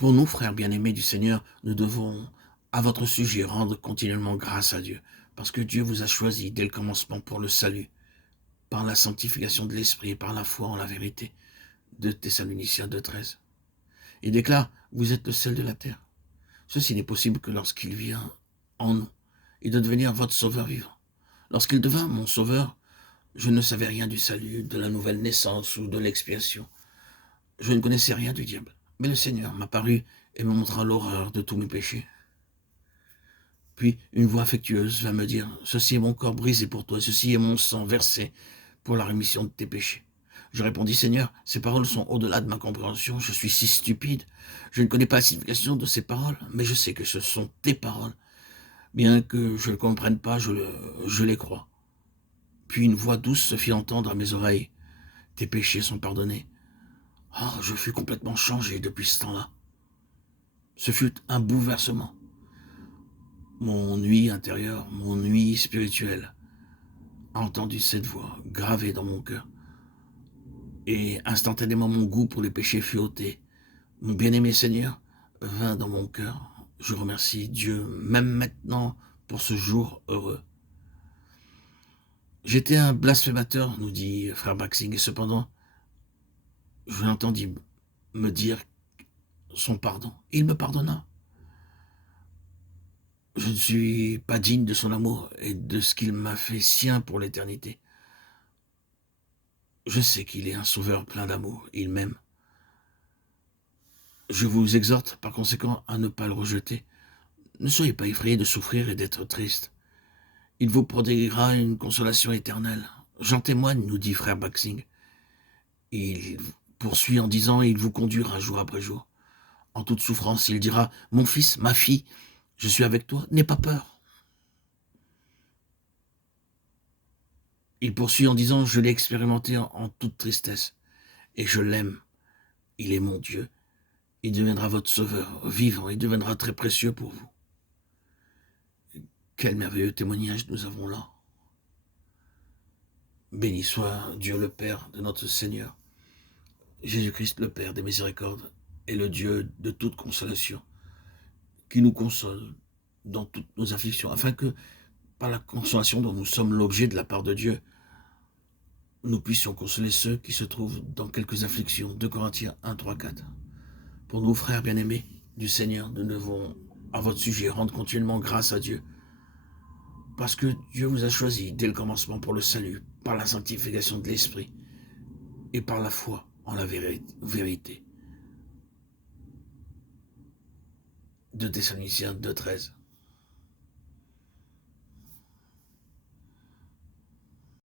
Pour nous, frères bien-aimés du Seigneur, nous devons, à votre sujet, rendre continuellement grâce à Dieu, parce que Dieu vous a choisi dès le commencement pour le salut, par la sanctification de l'Esprit et par la foi en la vérité. De Thessaloniciens 2,13. Il déclare, vous êtes le sel de la terre. Ceci n'est possible que lorsqu'il vient en nous et de devenir votre sauveur vivant. Lorsqu'il devint mon sauveur, je ne savais rien du salut, de la nouvelle naissance ou de l'expiation. Je ne connaissais rien du diable. Mais le Seigneur m'apparut et me montra l'horreur de tous mes péchés. Puis une voix affectueuse vint me dire, ceci est mon corps brisé pour toi, ceci est mon sang versé pour la rémission de tes péchés. Je répondis, Seigneur, ces paroles sont au-delà de ma compréhension, je suis si stupide, je ne connais pas la signification de ces paroles, mais je sais que ce sont tes paroles. Bien que je ne comprenne pas, je les crois. Puis une voix douce se fit entendre à mes oreilles, tes péchés sont pardonnés. Ah, je fus complètement changé depuis ce temps-là. Ce fut un bouleversement. Mon nuit intérieure, mon nuit spirituelle, a entendu cette voix gravée dans mon cœur. Et instantanément mon goût pour les péchés fut ôté. Mon bien-aimé Seigneur vint dans mon cœur. Je remercie Dieu, même maintenant, pour ce jour heureux. J'étais un blasphémateur, nous dit frère Baxing, et cependant, je l'entendis me dire son pardon. Il me pardonna. Je ne suis pas digne de son amour et de ce qu'il m'a fait sien pour l'éternité. Je sais qu'il est un sauveur plein d'amour, il m'aime. Je vous exhorte par conséquent à ne pas le rejeter. Ne soyez pas effrayés de souffrir et d'être triste. Il vous prodiguera une consolation éternelle. J'en témoigne, nous dit frère Baxing. Il poursuit en disant, il vous conduira jour après jour. En toute souffrance, il dira, mon fils, ma fille, je suis avec toi, n'aie pas peur. Il poursuit en disant, je l'ai expérimenté en toute tristesse, et je l'aime. Il est mon Dieu. Il deviendra votre sauveur vivant, il deviendra très précieux pour vous. Quel merveilleux témoignage nous avons là. Béni soit Dieu le Père de notre Seigneur, Jésus-Christ le Père des miséricordes, et le Dieu de toute consolation, qui nous console dans toutes nos afflictions, afin que, par la consolation dont nous sommes l'objet de la part de Dieu, nous puissions consoler ceux qui se trouvent dans quelques afflictions. 2 Corinthiens 1, 3, 4. Pour nous, frères bien-aimés du Seigneur, nous devons, à votre sujet, rendre continuellement grâce à Dieu, parce que Dieu vous a choisi dès le commencement pour le salut, par la sanctification de l'Esprit et par la foi en la vérité. 2 Thessaloniciens 2,13.